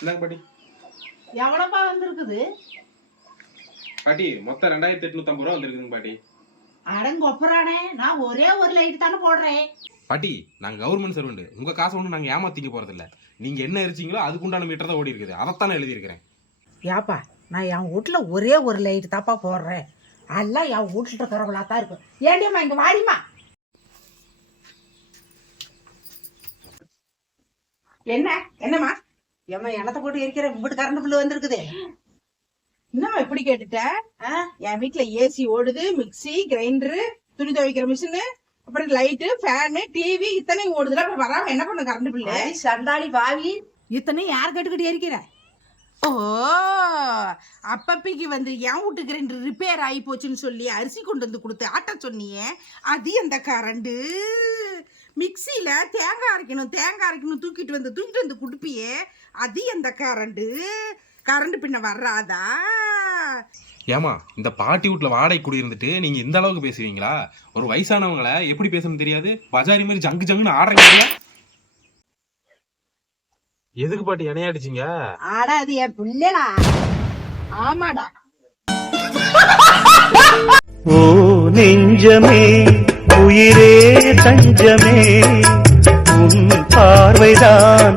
இந்தாங்க பாட்டி? எவ்வளோப்பா வந்திருக்குது? பாட்டி மொத்தம் ரெண்டாயிரத்தி எட்நூத்தம்பது ரூபா வந்திருக்குதுங்க பாட்டி. அடங்கொப்பரானே நான் ஒரே ஒரு லைட் தானே போடுறேன். பாட்டி நாங்க கவர்மெண்ட் சர்வெண்ட். உங்க காசை ஒன்றும் நாங்க ஏமாத்திக்க போறது இல்ல நீங்க என்ன எரிச்சீங்களோ அதுக்குண்டான மீட்டர் தான் ஓடி இருக்குது. அதைத்தான் எழுதியிருக்கிறேன். ஏப்பா நான் என் வீட்டில் ஒரே ஒரு லைட் தாப்பா போடுறேன். எல்லாம் என் வீட்டில் இருக்கிறவங்களா தான் இருக்கும். ஏண்டியம்மா இங்கே வாடிம்மா. என்ன? என்னம்மா? ஏம்மா எண்ணத்தை போட்டு எரிக்கிற? வீட்டு கரண்ட் பில்லு வந்திருக்குது. என்னம்மா இப்படி கேட்டுட்ட? ஆ? என் வீட்ல ஏசி ஓடுது மிக்ஸி கிரைண்டரு துணி துவைக்கிற மிஷினு அப்புறம் லைட்டு ஃபேனு டிவி இத்தனையும் ஓடுதுல அப்புறம் வராம என்ன பண்ண கரண்ட் பில்லு சண்டாளி பாவி. இத்தனை யார் கட்டுக்கிட்டு எரிக்கிற? ஓ அப்பப்பிக்கு வந்து என் வீட்டு கிரைண்டர் ரிப்பேர் ஆகி போச்சுன்னு சொல்லி அரிசி கொண்டு வந்து கொடுத்து ஆட்ட சொன்னியே அது அந்த கரண்டு மிக்சியில தேங்காய் அரைக்கணும் தேங்காய் அரைக்கணும் தூக்கிட்டு வந்து தூக்கிட்டு வந்து கொடுப்பியே. அது அந்த கரண்டு கரண்ட் பின்ன வர்றாதா ஏமா இந்த பாட்டி வீட்டுல வாடகை குடியிருந்துட்டு நீங்க இந்த அளவுக்கு பேசுவீங்களா? ஒரு வயசானவங்கள எப்படி பேசணும்னு தெரியாது? பஜாரி மாதிரி ஜங்கு ஜங்குன்னு ஆடுறீங்க. எதுக்கு பாட்டி இணையாடிச்சிங்க ஆடா அது என் பிள்ளைடா. ஆமாடா. ஓ நெஞ்சமே உயிரே தஞ்சமே உன் பார்வைதான்.